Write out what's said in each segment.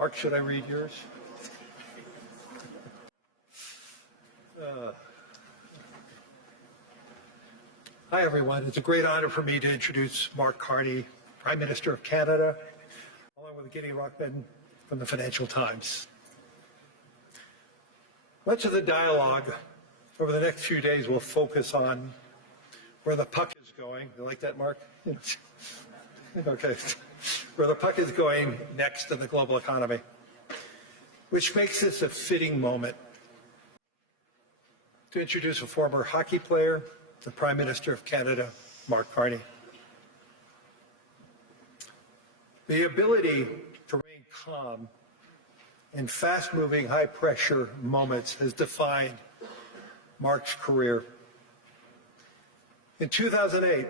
Mark, should I read yours? Hi, everyone. It's a great honor for me to introduce Mark Carney, Prime Minister of Canada, along with Guinea Rockman from the Financial Times. Much of the dialogue over the next few days will focus on where the puck is going. You like that, Mark? Okay. Where the puck is going next in the global economy, which makes this a fitting moment to introduce a former hockey player, the Prime Minister of Canada, Mark Carney. The ability to remain calm in fast-moving, high-pressure moments has defined Mark's career. In 2008,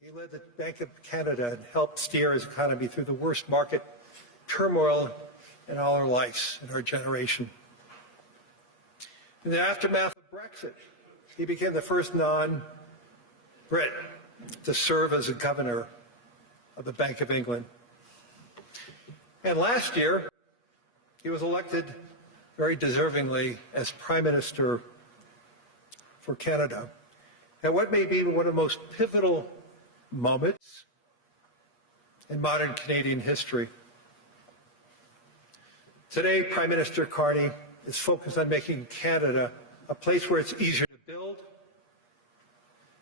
he led the Bank of Canada and helped steer his economy through the worst market turmoil in all our lives, in our generation. In the aftermath of Brexit, he became the first non-Brit to serve as a governor of the Bank of England. And last year, he was elected very deservingly as Prime Minister for Canada at what may be one of the most pivotal moments in modern Canadian history. Today, Prime Minister Carney is focused on making Canada a place where it's easier to build,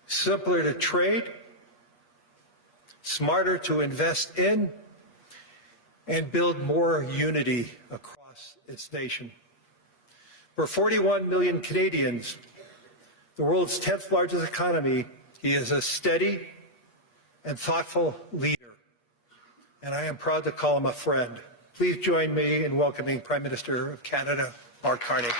simpler to trade, smarter to invest in, and build more unity across its nation. For 41 million Canadians, the world's 10th largest economy, he is a steady and thoughtful leader, and I am proud to call him a friend. Please join me in welcoming Prime Minister of Canada, Mark Carney.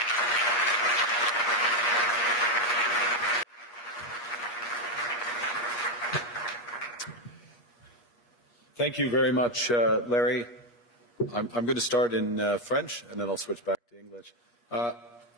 Thank you very much, Larry. I'm going to start in French, and then I'll switch back to English.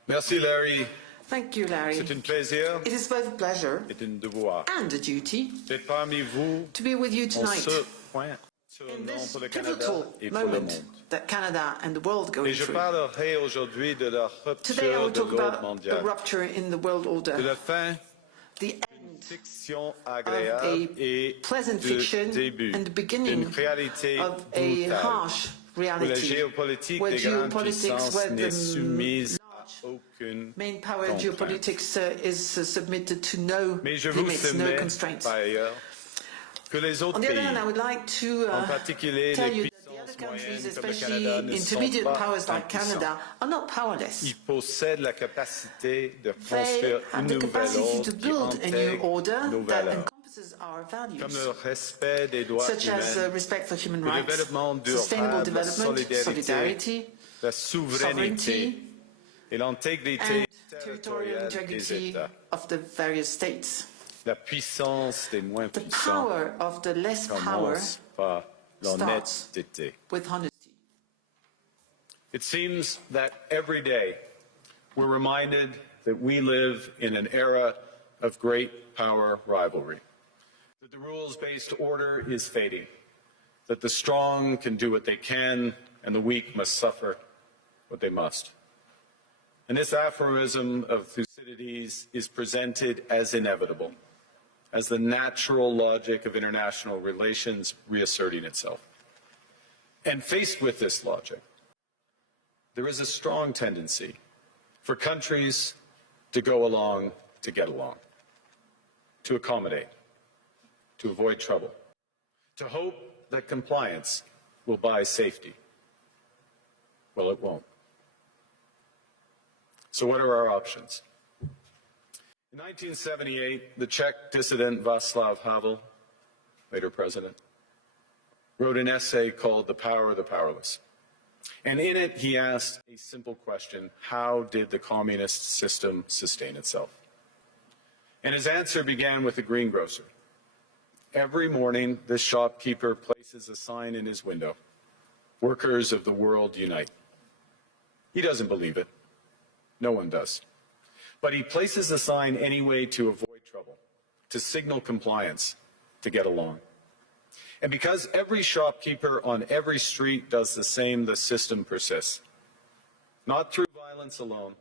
Merci, Larry. Thank you, Larry. C'est un plaisir. It is both a pleasure Et un devoir. and a duty D'être parmi vous to be with you en tonight ce point in this pour le Canada pivotal et pour le moment monde. that Canada and the world go Et je through. parlerai aujourd'hui de la Today I rupture will de talk l'ordre about a mondial, rupture in the world de order, la fin the d'une end fiction of agréable a et pleasant du fiction début and the beginning d'une réalité of a brutale, harsh où la reality, géopolitique where des grandes geopolitics, puissances where n'est the soumise à aucune main power contrainte. geopolitics is submitted to no Mais je vous limits, no soumets, constraints. par ailleurs, que les autres On the other pays, hand, I would like to en particulier tell les you that the other puissances countries, moyennes comme le especially Canada, ne sont intermediate pas powers like impuissants. Canada, are not powerless. Ils possèdent la capacité de They construire have une the nouvelle capacity ordre to qui build a new intègre order nos that valeurs, encompasses our comme values, le respect des droits such as humains, respect for human le rights, développement sustainable durable, la development, solidarity, la souveraineté sovereignty, et l'intégrité and territorial territoriale des integrity États, of the various states. la puissance des moins The puissants power of the less power commence par l'honnêteté. with honesty. It seems that every day we're reminded that we live in an era of great power rivalry, that the rules-based order is fading, that the strong can do what they can and the weak must suffer what they must. And this aphorism of Thucydides is presented as inevitable, as the natural logic of international relations reasserting itself. And faced with this logic, there is a strong tendency for countries to go along to get along, to accommodate, to avoid trouble, to hope that compliance will buy safety. Well, it won't. So what are our options? In 1978, the Czech dissident Václav Havel, later president, wrote an essay called The Power of the Powerless. And in it, he asked a simple question: how did the communist system sustain itself? And his answer began with a greengrocer. Every morning, this shopkeeper places a sign in his window: "Workers of the world unite." He doesn't believe it. No one does. But he places the sign anyway to avoid trouble, to signal compliance, to get along. And because every shopkeeper on every street does the same, the system persists. Not through violence alone,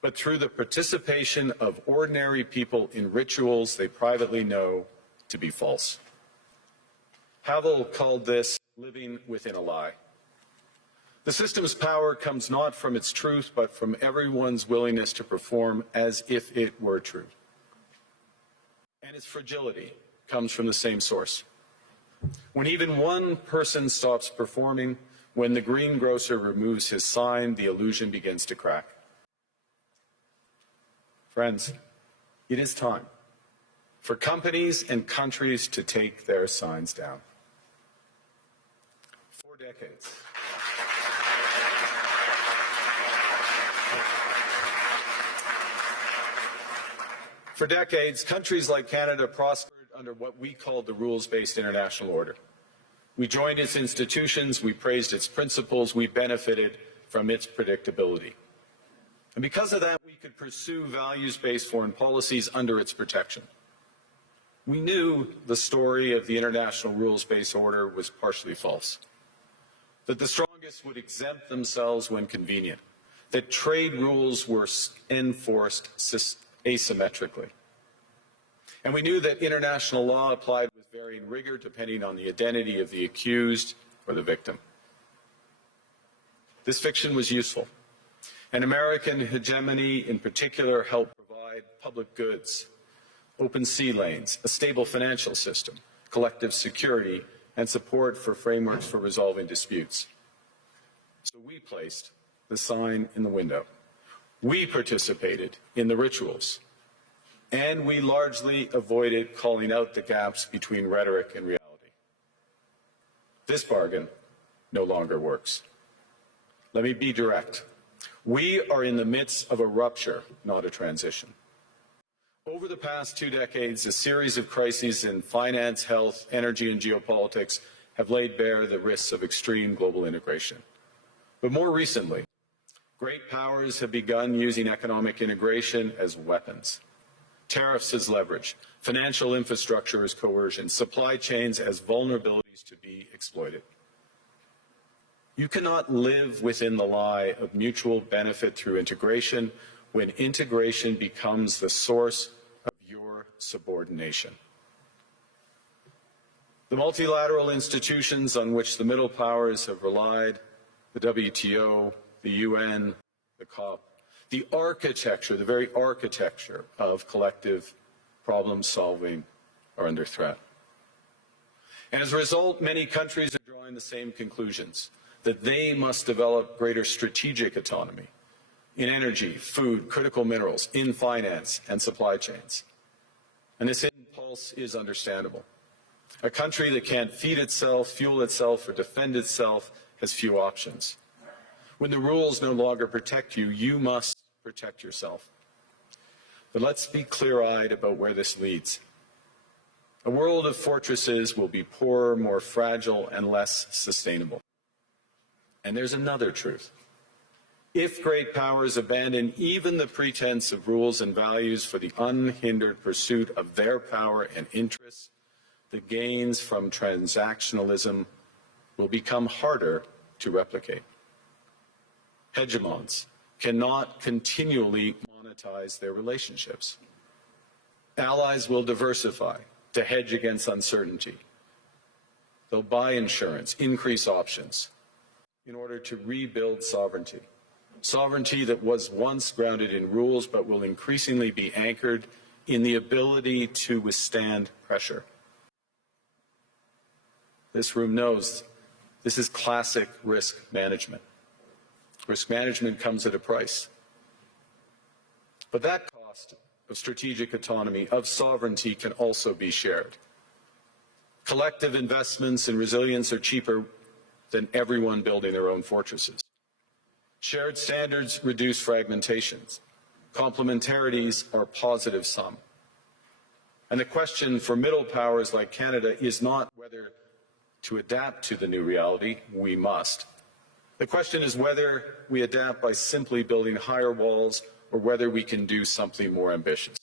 but through the participation of ordinary people in rituals they privately know to be false. Havel called this living within a lie. The system's power comes not from its truth, but from everyone's willingness to perform as if it were true. And its fragility comes from the same source. When even one person stops performing, when the greengrocer removes his sign, the illusion begins to crack. Friends, it is time for companies and countries to take their signs down. For decades. For decades, countries like Canada prospered under what we called the rules-based international order. We joined its institutions, we praised its principles, we benefited from its predictability. And because of that, we could pursue values-based foreign policies under its protection. We knew the story of the international rules-based order was partially false, that the strongest would exempt themselves when convenient, that trade rules were enforced asymmetrically. And we knew that international law applied with varying rigor depending on the identity of the accused or the victim. This fiction was useful, and American hegemony in particular helped provide public goods, open sea lanes, a stable financial system, collective security, and support for frameworks for resolving disputes. So we placed the sign in the window. We participated in the rituals. And we largely avoided calling out the gaps between rhetoric and reality. This bargain no longer works. Let me be direct. We are in the midst of a rupture, not a transition. Over the past 2 decades, a series of crises in finance, health, energy, and geopolitics have laid bare the risks of extreme global integration. But more recently, great powers have begun using economic integration as weapons. Tariffs as leverage, financial infrastructure as coercion, supply chains as vulnerabilities to be exploited. You cannot live within the lie of mutual benefit through integration when integration becomes the source of your subordination. The multilateral institutions on which the middle powers have relied, the WTO, the UN, the COP, the architecture, the very architecture of collective problem solving are under threat. And as a result, many countries are drawing the same conclusions, that they must develop greater strategic autonomy in energy, food, critical minerals, in finance and supply chains. And this impulse is understandable. A country that can't feed itself, fuel itself, or defend itself has few options. When the rules no longer protect you, you must protect yourself. But let's be clear-eyed about where this leads. A world of fortresses will be poorer, more fragile, and less sustainable. And there's another truth. If great powers abandon even the pretense of rules and values for the unhindered pursuit of their power and interests, the gains from transactionalism will become harder to replicate. Hegemons cannot continually monetize their relationships. Allies will diversify to hedge against uncertainty. They'll buy insurance, increase options in order to rebuild sovereignty. Sovereignty that was once grounded in rules but will increasingly be anchored in the ability to withstand pressure. This room knows this is classic risk management. Risk management comes at a price. But that cost of strategic autonomy, of sovereignty, can also be shared. Collective investments in resilience are cheaper than everyone building their own fortresses. Shared standards reduce fragmentations. Complementarities are positive sum. And the question for middle powers like Canada is not whether to adapt to the new reality. We must. The question is whether we adapt by simply building higher walls or whether we can do something more ambitious.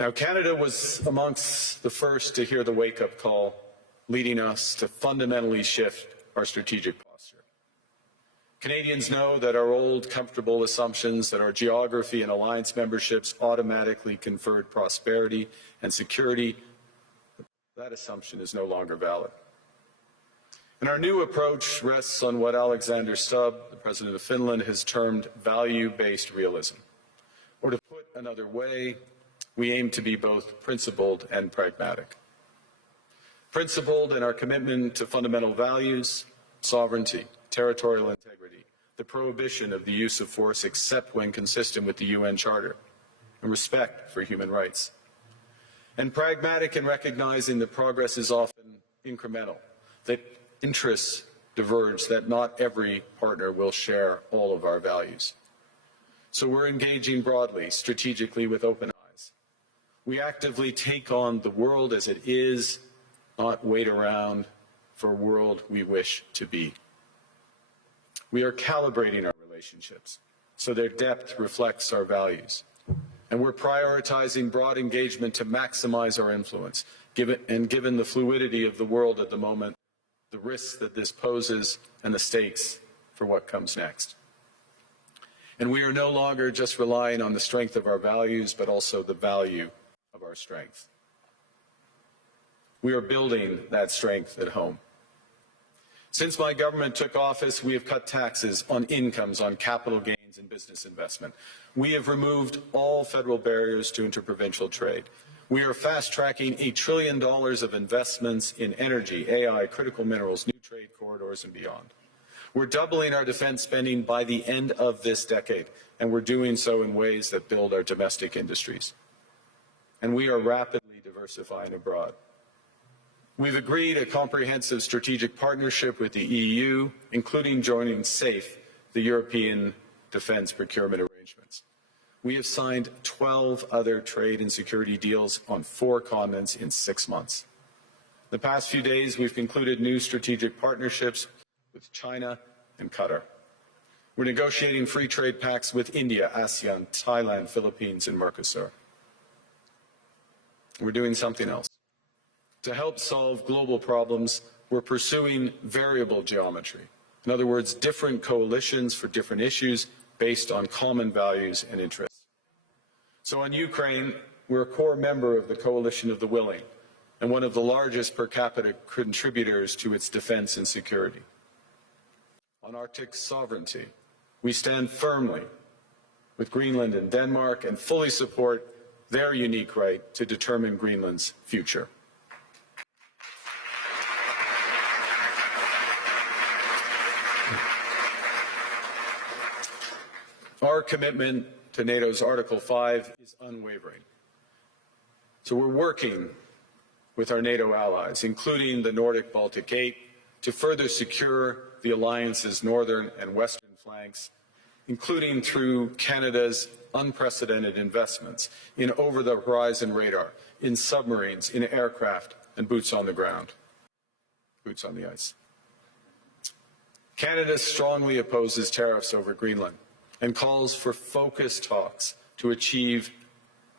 Now, Canada was amongst the first to hear the wake-up call, leading us to fundamentally shift our strategic posture. Canadians know that our old, comfortable assumptions that our geography and alliance memberships automatically conferred prosperity and security, that assumption is no longer valid. And our new approach rests on what Alexander Stubb, the President of Finland, has termed value-based realism. Or to put another way, we aim to be both principled and pragmatic. Principled in our commitment to fundamental values, sovereignty, territorial integrity, the prohibition of the use of force except when consistent with the UN Charter, and respect for human rights. And pragmatic in recognizing that progress is often incremental, that interests diverge, that not every partner will share all of our values. So we're engaging broadly, strategically, with open eyes. We actively take on the world as it is, not wait around for a world we wish to be. We are calibrating our relationships so their depth reflects our values. And we're prioritizing broad engagement to maximize our influence, given the fluidity of the world at the moment, the risks that this poses, and the stakes for what comes next. And we are no longer just relying on the strength of our values, but also the value of our strength. We are building that strength at home. Since my government took office, we have cut taxes on incomes, on capital gains and business investment. We have removed all federal barriers to interprovincial trade. We are fast-tracking $1 trillion of investments in energy, AI, critical minerals, new trade corridors, and beyond. We're doubling our defense spending by the end of this decade, and we're doing so in ways that build our domestic industries. And we are rapidly diversifying abroad. We've agreed a comprehensive strategic partnership with the EU, including joining SAFE, the European Defence Procurement Arrangements. We have signed 12 other trade and security deals on 4 continents in 6 months. The past few days, we've concluded new strategic partnerships with China and Qatar. We're negotiating free trade pacts with India, ASEAN, Thailand, Philippines, and Mercosur. We're doing something else. To help solve global problems, we're pursuing variable geometry. In other words, different coalitions for different issues based on common values and interests. So on Ukraine, we're a core member of the Coalition of the Willing and one of the largest per capita contributors to its defense and security. On Arctic sovereignty, we stand firmly with Greenland and Denmark and fully support their unique right to determine Greenland's future. Our commitment to NATO's Article 5 is unwavering. So we're working with our NATO allies, including the Nordic Baltic 8, to further secure the alliance's northern and western flanks, including through Canada's unprecedented investments in over-the-horizon radar, in submarines, in aircraft, and boots on the ground, boots on the ice. Canada strongly opposes tariffs over Greenland and calls for focused talks to achieve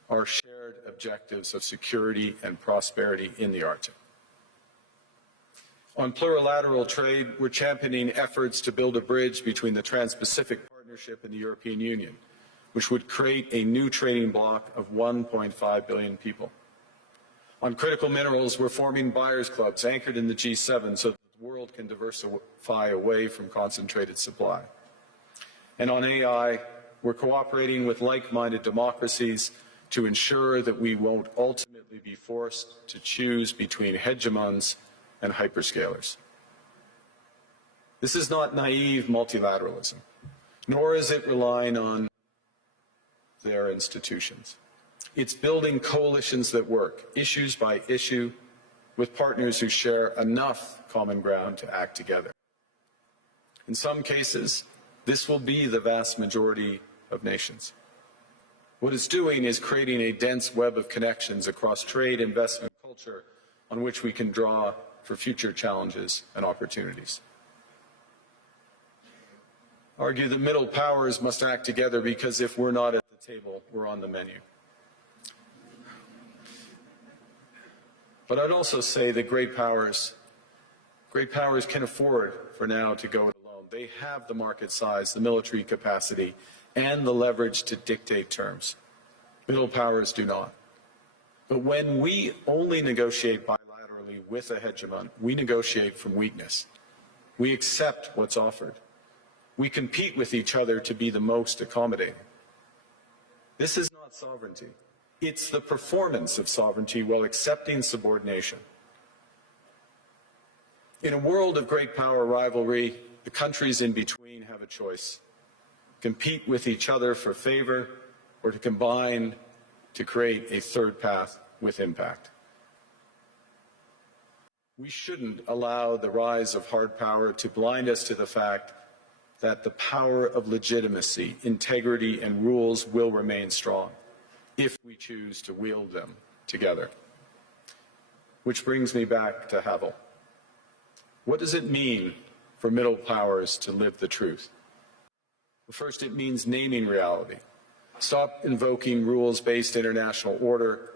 our shared objectives of security and prosperity in the Arctic. On plurilateral trade, we're championing efforts to build a bridge between the Trans-Pacific Partnership and the European Union, which would create a new trading bloc of 1.5 billion people. On critical minerals, we're forming buyers' clubs anchored in the G7 so that the world can diversify away from concentrated supply. And on AI, we're cooperating with like-minded democracies to ensure that we won't ultimately be forced to choose between hegemons and hyperscalers. This is not naive multilateralism, nor is it relying on their institutions. It's building coalitions that work, issues by issue, with partners who share enough common ground to act together. In some cases, this will be the vast majority of nations. What it's doing is creating a dense web of connections across trade, investment, culture, on which we can draw for future challenges and opportunities. Argue that middle powers must act together because if we're not at the table, we're on the menu. But I'd also say that great powers can afford for now to go it alone. They have the market size, the military capacity, and the leverage to dictate terms. Middle powers do not. But when we only negotiate bilaterally with a hegemon, we negotiate from weakness. We accept what's offered. We compete with each other to be the most accommodating. This is not sovereignty. It's the performance of sovereignty while accepting subordination. In a world of great power rivalry, the countries in between have a choice: compete with each other for favor, or to combine to create a third path with impact. We shouldn't allow the rise of hard power to blind us to the fact that the power of legitimacy, integrity, and rules will remain strong if we choose to wield them together. Which brings me back to Havel. What does it mean for middle powers to live the truth? Well, first, it means naming reality. Stop invoking rules-based international order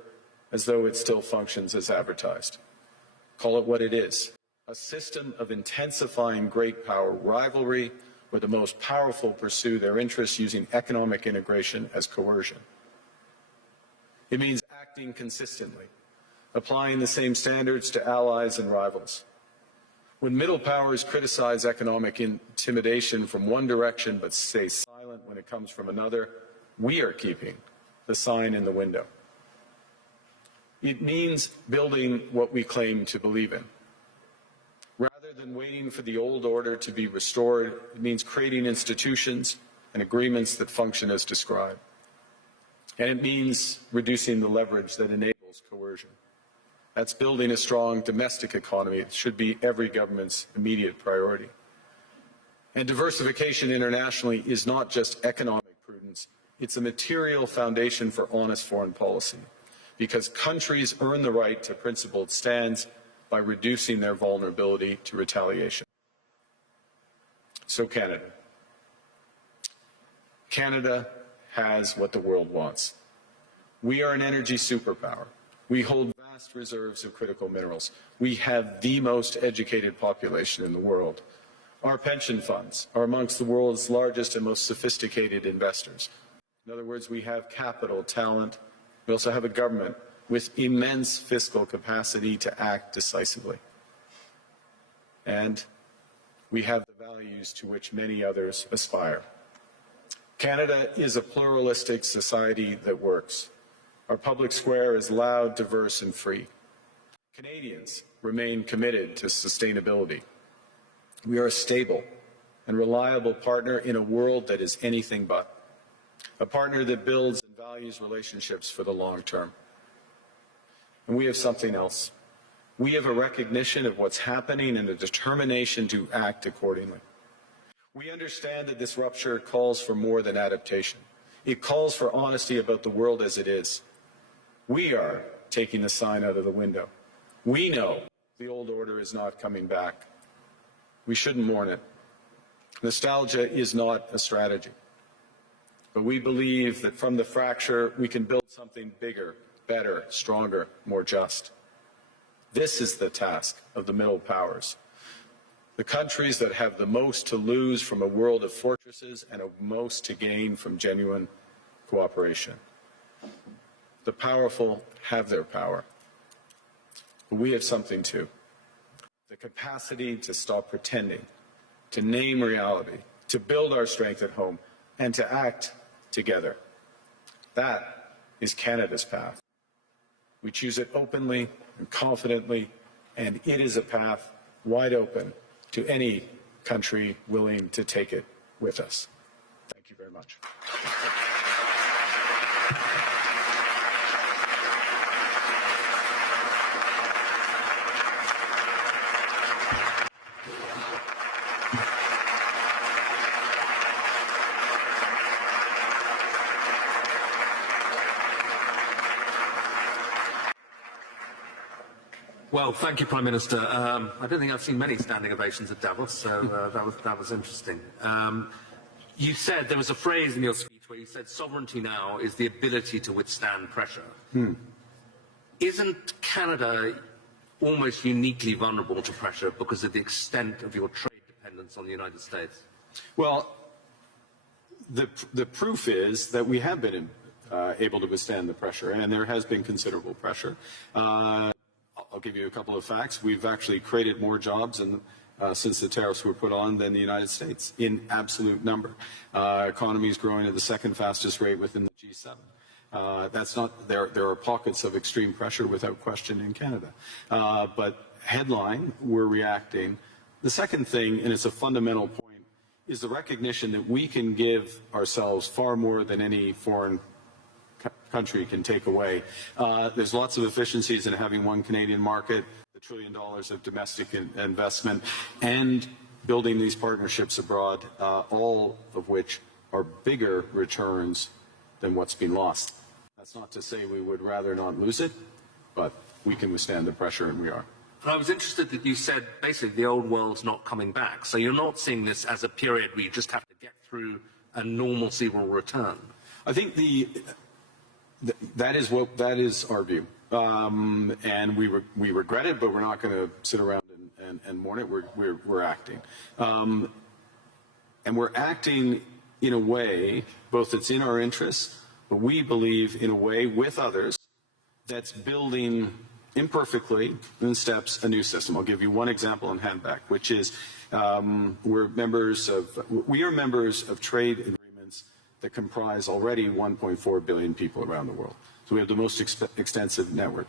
as though it still functions as advertised. Call it what it is: a system of intensifying great power rivalry where the most powerful pursue their interests using economic integration as coercion. It means acting consistently, applying the same standards to allies and rivals. When middle powers criticize economic intimidation from one direction but stay silent when it comes from another, we are keeping the sign in the window. It means building what we claim to believe in. Rather than waiting for the old order to be restored, it means creating institutions and agreements that function as described. And it means reducing the leverage that enables coercion. That's building a strong domestic economy. It should be every government's immediate priority. And diversification internationally is not just economic prudence. It's a material foundation for honest foreign policy, because countries earn the right to principled stands by reducing their vulnerability to retaliation. So Canada. Canada has what the world wants. We are an energy superpower. We hold vast reserves of critical minerals. We have the most educated population in the world. Our pension funds are amongst the world's largest and most sophisticated investors. In other words, we have capital, talent. We also have a government with immense fiscal capacity to act decisively. And we have the values to which many others aspire. Canada is a pluralistic society that works. Our public square is loud, diverse, and free. Canadians remain committed to sustainability. We are a stable and reliable partner in a world that is anything but. A partner that builds and values relationships for the long term. And we have something else. We have a recognition of what's happening and a determination to act accordingly. We understand that this rupture calls for more than adaptation. It calls for honesty about the world as it is. We are taking the sign out of the window. We know the old order is not coming back. We shouldn't mourn it. Nostalgia is not a strategy. But we believe that from the fracture, we can build something bigger, better, stronger, more just. This is the task of the middle powers. The countries that have the most to lose from a world of fortresses and most to gain from genuine cooperation. The powerful have their power. But we have something too. The capacity to stop pretending, to name reality, to build our strength at home, and to act together. That is Canada's path. We choose it openly and confidently, and it is a path wide open to any country willing to take it with us. Thank you very much. Well, thank you, Prime Minister. I don't think I've seen many standing ovations at Davos, so that was interesting. You said, there was a phrase in your speech where you said sovereignty now is the ability to withstand pressure. Isn't Canada almost uniquely vulnerable to pressure because of the extent of your trade dependence on the United States? Well, the proof is that we have been able to withstand the pressure, and there has been considerable pressure. I'll give you a couple of facts. We've actually created more jobs since the tariffs were put on than the United States in absolute number. Economy is growing at the second fastest rate within the G7. That's not there. There are pockets of extreme pressure, without question, in Canada. But headline, we're reacting. The second thing, and it's a fundamental point, is the recognition that we can give ourselves far more than any foreign country can take away. There's lots of efficiencies in having one Canadian market, the $1 trillion of domestic investment, and building these partnerships abroad, all of which are bigger returns than what's been lost. That's not to say we would rather not lose it, but we can withstand the pressure, and we are. And I was interested that you said basically the old world's not coming back. So you're not seeing this as a period where you just have to get through and normalcy will return. I think that is our view, and we regret it, but we're not going to sit around and mourn it. We're acting, and we're acting in a way both that's in our interests, but we believe in a way with others that's building imperfectly in steps a new system. I'll give you one example in handback, which is we are members of trade agreements that comprise already 1.4 billion people around the world. So we have the most extensive network.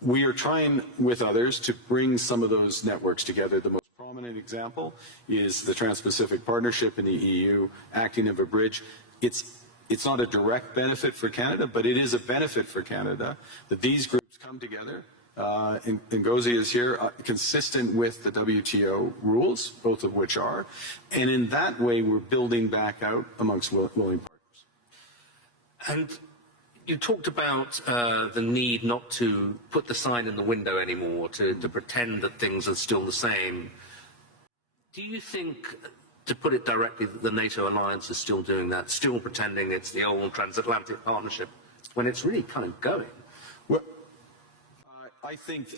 We are trying with others to bring some of those networks together. The most prominent example is the Trans-Pacific Partnership in the EU, acting as a bridge. It's not a direct benefit for Canada, but it is a benefit for Canada that these groups come together. Ngozi is here, consistent with the WTO rules, both of which are. And in that way, we're building back out amongst willing partners. And you talked about the need not to put the sign in the window anymore, to pretend that things are still the same. Do you think, to put it directly, that the NATO alliance is still doing that, still pretending it's the old transatlantic partnership, when it's really kind of going? Well, I think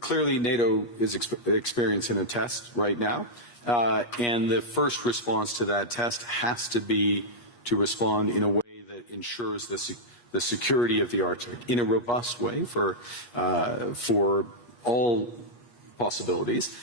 clearly NATO is experiencing a test right now, and the first response to that test has to be to respond in a way that ensures the security of the Arctic in a robust way for all possibilities.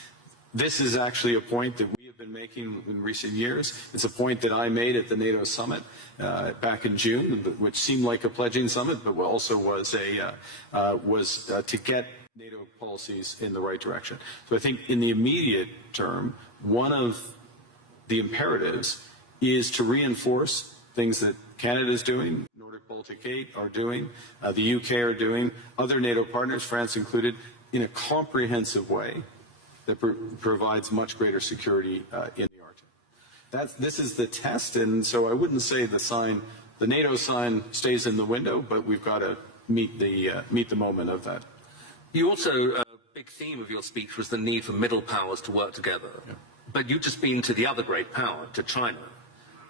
This is actually a point that we have been making in recent years. It's a point that I made at the NATO summit back in June, which seemed like a pledging summit, but also was to get NATO policies in the right direction. So I think in the immediate term, one of the imperatives is to reinforce things that Canada is doing, Nordic Baltic 8 are doing, the UK are doing, other NATO partners, France included, in a comprehensive way that provides much greater security in the Arctic. This is the test, and so I wouldn't say the NATO sign stays in the window, but we've got to meet the moment of that. You also, a big theme of your speech was the need for middle powers to work together. Yeah. But you've just been to the other great power, to China.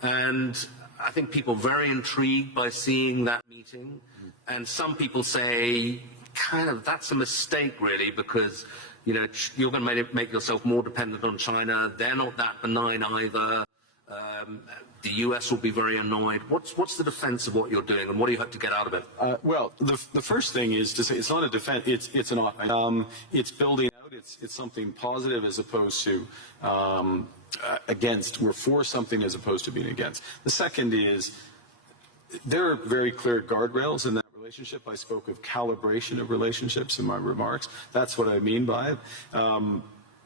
And I think people are very intrigued by seeing that meeting. And some people say, kind of, that's a mistake, really, because you're going to make yourself more dependent on China. They're not that benign either. The US will be very annoyed. What's the defense of what you're doing, and what do you hope to get out of it? Well, the first thing is to say it's not a defense. It's building out. It's something positive as opposed to against. We're for something as opposed to being against. The second is there are very clear guardrails in that relationship. I spoke of calibration of relationships in my remarks. That's what I mean by it.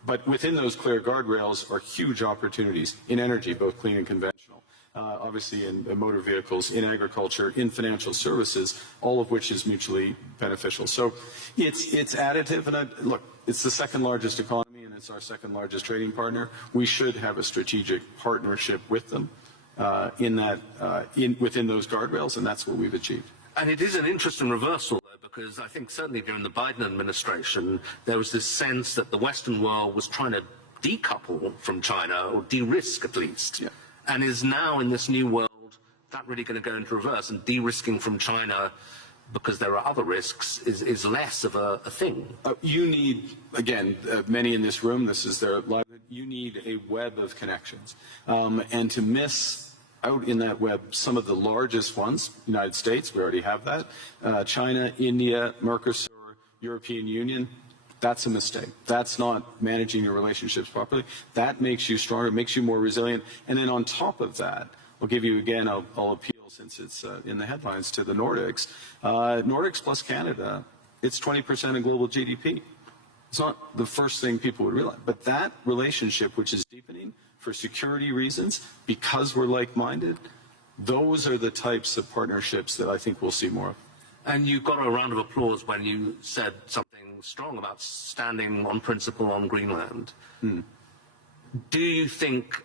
But within those clear guardrails are huge opportunities in energy, both clean and conventional, obviously in motor vehicles, in agriculture, in financial services, all of which is mutually beneficial. So it's additive. And look, it's the second largest economy, and it's our second largest trading partner. We should have a strategic partnership with them within those guardrails, and that's what we've achieved. And it is an interesting reversal, though, because I think certainly during the Biden administration, there was this sense that the Western world was trying to decouple from China, or de-risk at least, yeah. And is now in this new world, that really going to go into reverse, and de-risking from China because there are other risks is less of a thing. You need, again, many in this room, this is their livelihood, you need a web of connections. And to miss out in that web some of the largest ones, United States, we already have that, China, India, Mercosur, European Union, that's a mistake. That's not managing your relationships properly. That makes you stronger, makes you more resilient. And then on top of that, I'll give you again, I'll appeal since it's in the headlines to the Nordics. Nordics plus Canada, it's 20% of global GDP. It's not the first thing people would realize. But that relationship, which is deepening for security reasons, because we're like-minded, those are the types of partnerships that I think we'll see more of. And you got a round of applause when you said something strong about standing on principle on Greenland. Do you think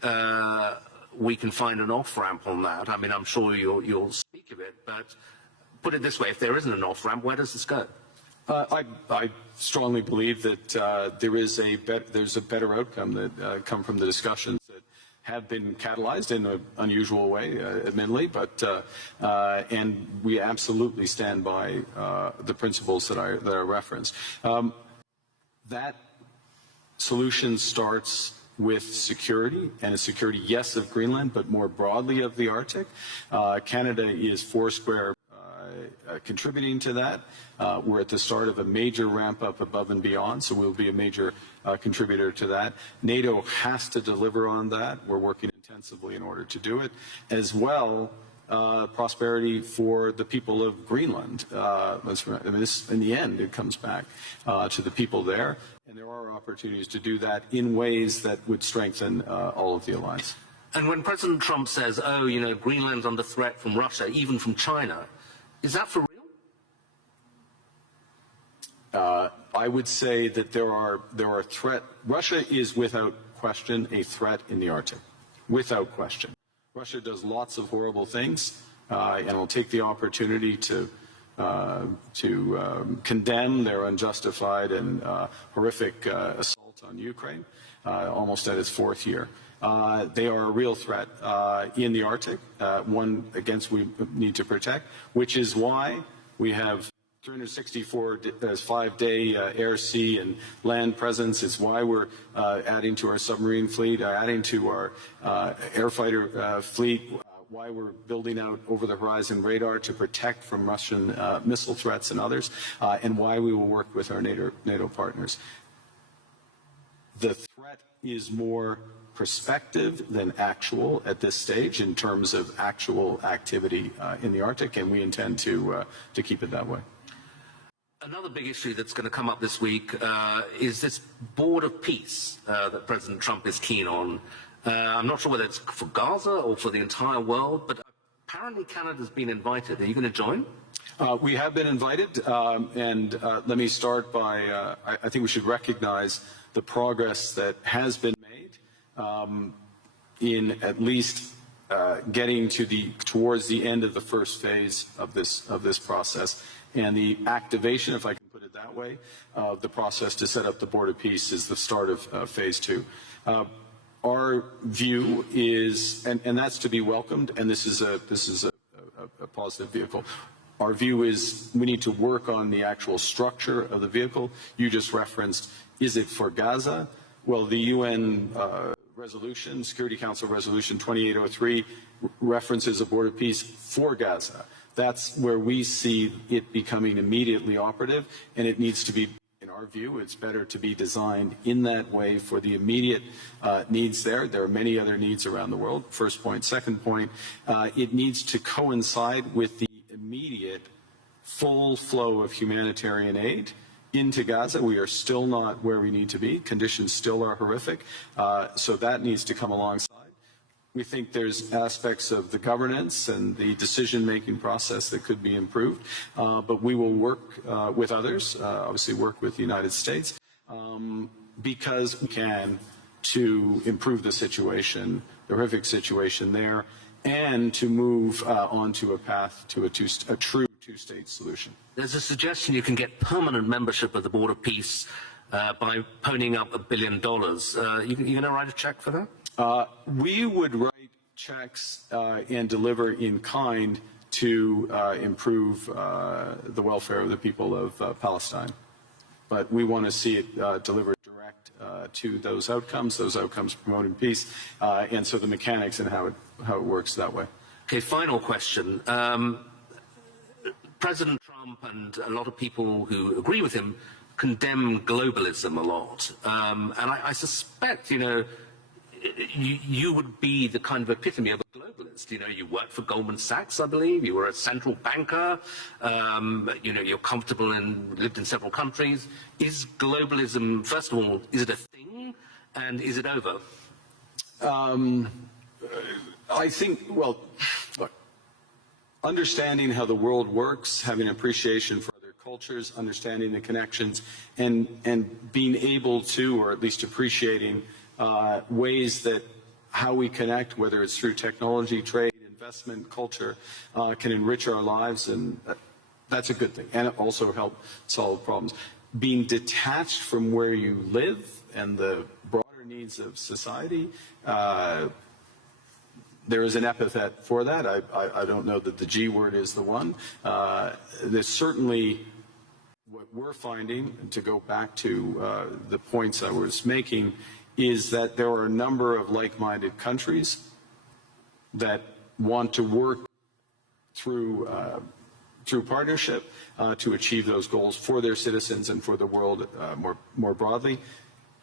we can find an off-ramp on that? I mean, I'm sure you'll speak of it, but put it this way, if there isn't an off-ramp, where does this go? I strongly believe that there's a better outcome that come from the discussions that have been catalyzed in an unusual way, admittedly, but and we absolutely stand by the principles that I referenced. That solution starts with security, and a security, yes, of Greenland, but more broadly of the Arctic. Canada is foursquare contributing to that. We're at the start of a major ramp up above and beyond, so we'll be a major contributor to that. NATO has to deliver on that. We're working intensively in order to do it. As well, prosperity for the people of Greenland. In the end, it comes back to the people there, and there are opportunities to do that in ways that would strengthen all of the alliance. And when President Trump says, oh, you know, Greenland's under threat from Russia, even from China, is that for real? I would say that there are threat. Russia is without question a threat in the Arctic, without question. Russia does lots of horrible things, and will take the opportunity to condemn their unjustified and horrific assault on Ukraine, almost at its fourth year. They are a real threat in the Arctic, one against we need to protect, which is why we have 364 5-day air, sea, and land presence. It's why we're adding to our submarine fleet, adding to our air fighter fleet, why we're building out over-the-horizon radar to protect from Russian missile threats and others, and why we will work with our NATO partners. The threat is more perspective than actual at this stage in terms of actual activity in the Arctic, and we intend to keep it that way. Another big issue that's going to come up this week is this board of peace that President Trump is keen on. I'm not sure whether it's for Gaza or for the entire world, but apparently Canada's been invited. Are you going to join? We have been invited, and let me start by, I think we should recognize the progress that has been made in at least getting towards the end of the first phase of this process. And the activation, if I can put it that way, of the process to set up the Board of Peace is the start of phase 2. Our view is, and that's to be welcomed, and this is a positive vehicle. Our view is we need to work on the actual structure of the vehicle. You just referenced, is it for Gaza? Well, the UN resolution, Security Council Resolution 2803, references a Board of Peace for Gaza. That's where we see it becoming immediately operative, and it needs to be, in our view, it's better to be designed in that way for the immediate needs there. There are many other needs around the world, first point. Second point, it needs to coincide with the immediate full flow of humanitarian aid into Gaza. We are still not where we need to be. Conditions still are horrific, so that needs to come alongside. We think there's aspects of the governance and the decision-making process that could be improved, but we will work with others, obviously work with the United States, because we can to improve the situation, the horrific situation there, and to move onto a path to a true two-state solution. There's a suggestion you can get permanent membership of the Board of Peace by ponying up $1 billion. You going to write a check for that? We would write checks and deliver in kind to improve the welfare of the people of Palestine. But we want to see it delivered direct to those outcomes promoting peace, and so the mechanics and how it works that way. Okay, final question. President Trump and a lot of people who agree with him condemn globalism a lot. And I suspect, you would be the kind of epitome of a globalist. You worked for Goldman Sachs, I believe. You were a central banker. You're comfortable and lived in several countries. Is globalism, first of all, is it a thing? And is it over? I think, well, look, understanding how the world works, having appreciation for other cultures, understanding the connections, and being able to, or at least appreciating ways that how we connect, whether it's through technology, trade, investment, culture, can enrich our lives, and that's a good thing, and it also help solve problems. Being detached from where you live and the broader needs of society, there is an epithet for that. I don't know that the G word is the one. There's certainly what we're finding, and to go back to the points I was making, is that there are a number of like-minded countries that want to work through partnership to achieve those goals for their citizens and for the world more broadly.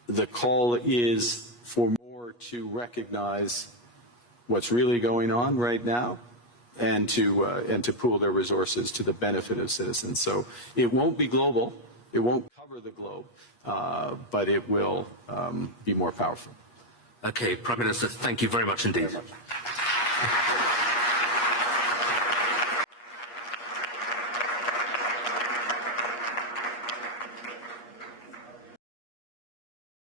The call is for more to recognize what's really going on right now, and to pool their resources to the benefit of citizens. So it won't be global, it won't cover the globe, but it will be more powerful. Okay, Prime Minister, thank you very much indeed.